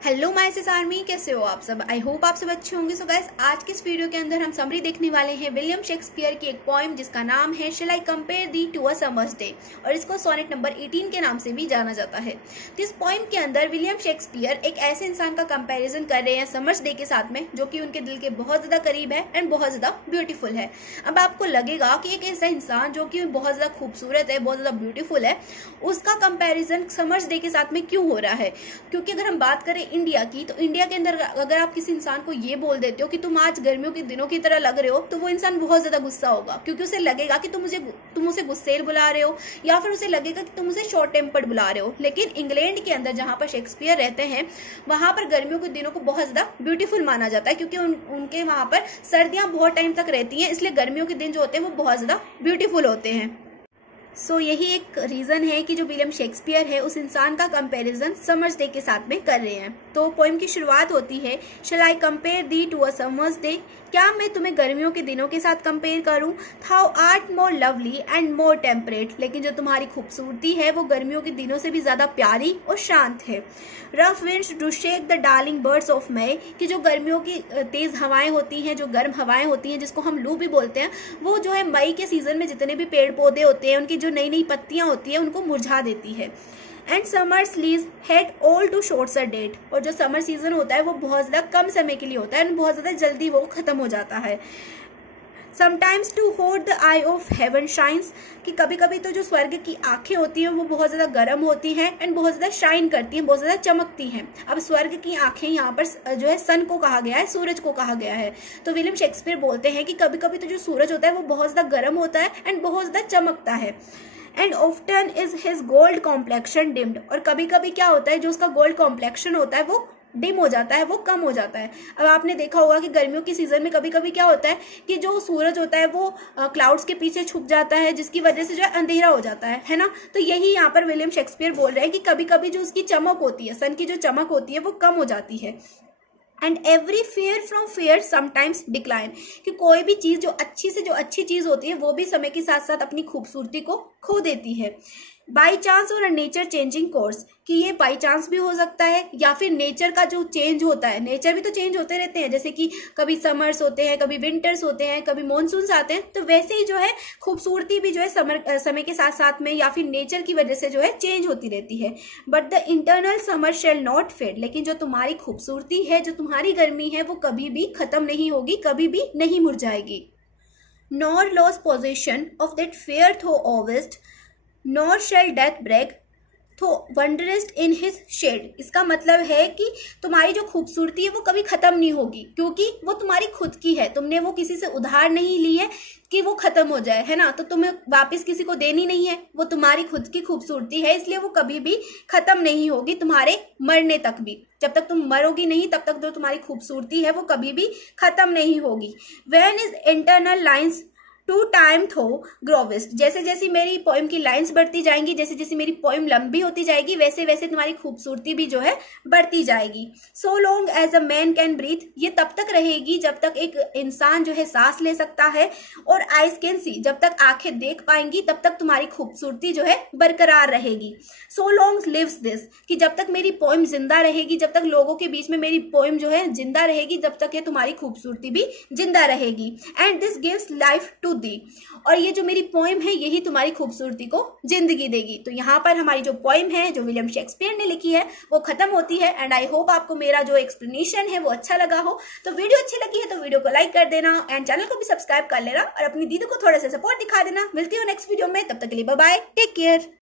Hello my sis army, कैसे हो आप सब। आई होप आप सब अच्छे होंगे। सो गाइस, आज की इस वीडियो के अंदर हम समरी देखने वाले हैं विलियम शेक्सपियर की एक पोएम जिसका नाम है shall I compare thee to a summer's day, और इसको सोनेट नंबर 18 के नाम से भी जाना जाता है। तो इस पोएम के अंदर विलियम शेक्सपियर एक ऐसे इंसान का कंपेरिजन कर रहे हैं समर्स डे के साथ में, जो कि उनके दिल के बहुत ज्यादा करीब है एंड बहुत ज्यादा ब्यूटीफुल है। अब आपको लगेगा कि एक ऐसा इंसान जो कि बहुत ज्यादा खूबसूरत है, बहुत ज्यादा ब्यूटीफुल है, उसका कंपेरिजन समर्स डे के साथ में क्यों हो रहा है। क्योंकि अगर हम बात करें इंडिया की, तो इंडिया के अंदर अगर आप किसी इंसान को ये बोल देते हो कि तुम आज गर्मियों के दिनों की तरह लग रहे हो, तो वो इंसान बहुत ज्यादा गुस्सा होगा, क्योंकि उसे लगेगा कि तुम उसे गुस्सेल बुला रहे हो, या फिर उसे लगेगा कि तुम उसे शॉर्ट टेम्पर्ड बुला रहे हो। लेकिन इंग्लैंड के अंदर जहां पर शेक्सपियर रहते हैं, वहां पर गर्मियों के दिनों को बहुत ज्यादा ब्यूटीफुल माना जाता है, क्योंकि उनके वहां पर सर्दियां बहुत टाइम तक रहती हैं, इसलिए गर्मियों के दिन जो होते हैं वो बहुत ज्यादा ब्यूटीफुल होते हैं। सो यही एक रीजन है कि जो विलियम शेक्सपियर है उस इंसान का कंपैरिजन समर्स डे के साथ में कर रहे हैं। तो पोएम की शुरुआत होती है, shall I compare thee to a summer's day, क्या मैं तुम्हें गर्मियों के दिनों के साथ कंपेयर करूं। Thou art more lovely and more temperate, लेकिन जो तुम्हारी खूबसूरती है वो गर्मियों के दिनों से भी ज्यादा प्यारी और शांत है। Rough winds do shake the darling birds of May, कि जो गर्मियों की तेज हवाएं होती हैं, जो गर्म हवाएं होती हैं, जिसको हम लू भी बोलते हैं, वो जो है मई के सीजन में जितने भी पेड़ पौधे होते हैं, उनकी जो नई नई पत्तियां होती हैं, उनको मुरझा देती है। And summers leaves had all too shorts a date, और जो समर सीजन होता है वो बहुत ज्यादा कम समय के लिए होता है, बहुत ज्यादा जल्दी वो खत्म हो जाता है। Sometimes too hold the eye of heaven shines, कि कभी कभी तो जो स्वर्ग की आंखें होती हैं वो बहुत ज्यादा गर्म होती हैं एंड बहुत ज्यादा शाइन करती हैं, बहुत ज्यादा चमकती हैं। अब स्वर्ग की आंखें यहाँ पर जो है सन को कहा गया है, सूरज को कहा गया है। तो विलियम शेक्सपियर बोलते हैं कि कभी कभी तो जो सूरज होता है वो बहुत ज्यादा गर्म होता है एंड बहुत ज्यादा चमकता है। And often is his gold complexion deemed, और कभी कभी क्या होता है, जो उसका गोल्ड कॉम्प्लेक्शन होता है वो डिम हो जाता है, वो कम हो जाता है। अब आपने देखा होगा कि गर्मियों की सीजन में कभी कभी क्या होता है कि जो सूरज होता है वो क्लाउड्स के पीछे छुप जाता है, जिसकी वजह से जो है अंधेरा हो जाता है ना। तो यही यहाँ पर विलियम शेक्सपियर बोल रहे हैं कि कभी कभी जो उसकी चमक होती है, सन की जो चमक होती है वो कम हो जाती है। And every fair from fair sometimes decline, कि कोई भी चीज जो अच्छी से जो अच्छी चीज होती है वो भी समय के साथ साथ अपनी खूबसूरती को खो देती है। बाई चांस और नेचर चेंजिंग कोर्स, कि ये बाई चांस भी हो सकता है, या फिर नेचर का जो चेंज होता है, नेचर भी तो चेंज होते रहते हैं, जैसे कि कभी समर्स होते हैं, कभी विंटर्स होते हैं, कभी मॉनसून्स आते हैं, तो वैसे ही जो है खूबसूरती भी जो है समय के साथ साथ में या फिर नेचर की वजह से जो है चेंज होती रहती है। But the internal summer shall not fade, लेकिन जो तुम्हारी खूबसूरती है, जो तुम्हारी गर्मी है, वो कभी भी खत्म नहीं होगी, कभी भी नहीं मुरझाएगी। Nor lose possession of that fair thou owest, nor shall death brag thou wanderest in his shade, इसका मतलब है कि तुम्हारी जो खूबसूरती है वो कभी खत्म नहीं होगी, क्योंकि वो तुम्हारी खुद की है, तुमने वो किसी से उधार नहीं ली है कि वो खत्म हो जाए, है ना। तो तुम्हें वापस किसी को देनी नहीं है, वो तुम्हारी खुद की खूबसूरती है, इसलिए वो कभी भी खत्म नहीं होगी, तुम्हारे मरने तक भी। जब तक तुम मरोगी नहीं तब तक जो तुम्हारी खूबसूरती है वो कभी भी खत्म नहीं होगी। When is internal lines to time though growest, जैसे जैसे मेरी पोएम की लाइंस बढ़ती जाएंगी, जैसे जैसे मेरी पोएम लंबी होती जाएगी, वैसे वैसे तुम्हारी खूबसूरती भी जो है बढ़ती जाएगी। So long as a man can breathe, ये तब तक रहेगी जब तक एक इंसान जो है सांस ले सकता है, और आइज कैन सी, जब तक आंखें देख पाएंगी तब तक तुम्हारी खूबसूरती जो है बरकरार रहेगी। सो लॉन्ग लिव्स दिस, कि जब तक मेरी पोएम जिंदा रहेगी, जब तक लोगों के बीच में मेरी पोएम जो है जिंदा रहेगी, जब तक ये तुम्हारी खूबसूरती भी जिंदा रहेगी। And this gives life to thee, और ये जो मेरी पोएम है यही तुम्हारी खूबसूरती को जिंदगी देगी। तो यहाँ पर हमारी जो पोएम है जो विलियम शेक्सपियर ने लिखी है वो खत्म होती है। एंड आई होप आपको मेरा जो एक्सप्लेनेशन है वो अच्छा लगा हो। तो वीडियो अच्छी लगी है तो वीडियो को लाइक कर देना एंड चैनल को भी सब्सक्राइब कर लेना, और अपनी दीदी को थोड़ा सा सपोर्ट दिखा देना। मिलती हूँ नेक्स्ट वीडियो में, तब तक के लिए बाय बाय, टेक केयर।